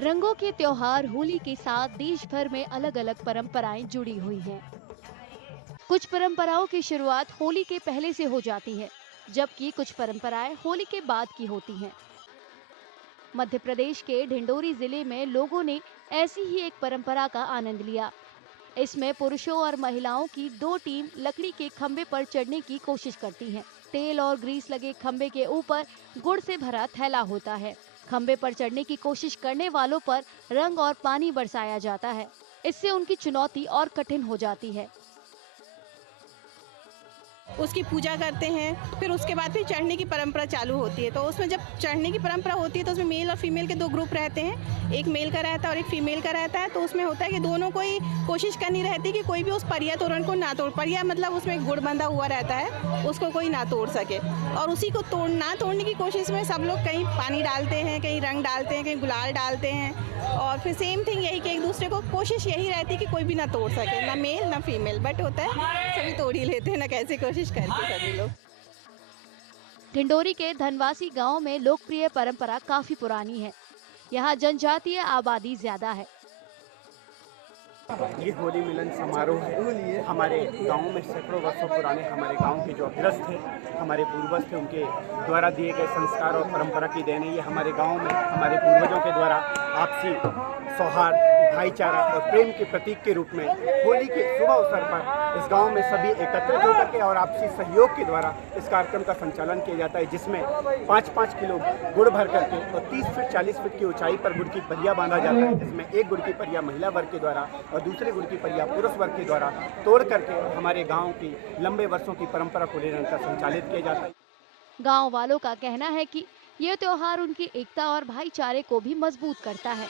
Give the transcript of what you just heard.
रंगों के त्योहार होली के साथ देश भर में अलग अलग परंपराएं जुड़ी हुई हैं। कुछ परंपराओं की शुरुआत होली के पहले से हो जाती है, जबकि कुछ परंपराएं होली के बाद की होती हैं। मध्य प्रदेश के ढिंडोरी जिले में लोगों ने ऐसी ही एक परंपरा का आनंद लिया। इसमें पुरुषों और महिलाओं की दो टीम लकड़ी के खंबे पर चढ़ने की कोशिश करती हैं। तेल और ग्रीस लगे खंबे के ऊपर गुड़ से भरा थैला होता है। खंबे पर चढ़ने की कोशिश करने वालों पर रंग और पानी बरसाया जाता है। इससे उनकी चुनौती और कठिन हो जाती है। उसकी पूजा करते हैं, फिर उसके बाद फिर चढ़ने की परंपरा चालू होती है। तो उसमें जब चढ़ने की परंपरा होती है तो उसमें मेल और फीमेल के दो ग्रुप रहते हैं, एक मेल का रहता है और एक फीमेल का रहता है। तो उसमें होता है कि दोनों को ही कोशिश करनी रहती है कि कोई भी उस परिया तोरण को ना तोड़। परिया मतलब उसमें गुड़ बंधा हुआ रहता है, उसको कोई ना तोड़ सके। और उसी को तोड़ने की कोशिश में सब लोग कहीं पानी डालते हैं, कहीं रंग डालते हैं, कहीं गुलाल डालते हैं। और फिर सेम थिंग यही कि एक दूसरे को कोशिश यही रहती है कि कोई भी ना तोड़ सके, ना मेल ना फीमेल। बट होता है सभी तोड़ ही लेते हैं ना, कैसे कोशिश करके सभी लोग। ढिंडोरी के धनवासी गांव में लोकप्रिय परंपरा काफी पुरानी है। यहाँ जनजातीय आबादी ज्यादा है। ये होली मिलन समारोह है। हमारे गांव में सैकड़ों वर्षों पुराने हमारे गांव के जो अग्रस्त थे, हमारे पूर्वज थे, उनके द्वारा दिए गए संस्कार और परंपरा की देन है। ये हमारे गांव में हमारे पूर्वजों के द्वारा आपसी सौहार्द, भाईचारा और प्रेम के प्रतीक के रूप में होली के शुभ अवसर पर इस गांव में सभी एकत्रित होकर के और आपसी सहयोग के द्वारा इस कार्यक्रम का संचालन किया जाता है, जिसमें 5-5 किलो गुड़ भर करके और 30 फीट 40 फीट की ऊंचाई पर गुड़ की परिया बांधा जाता है, जिसमें एक गुड़ की परिया महिला वर्ग के द्वारा और दूसरे गुड़ की परिया पुरुष वर्ग के द्वारा तोड़ करके हमारे गाँव की लंबे वर्षों की परंपरा को निरंतर संचालित किया जाता है। गांव वालों का कहना है कि ये त्योहार उनकी एकता और भाईचारे को भी मजबूत करता है।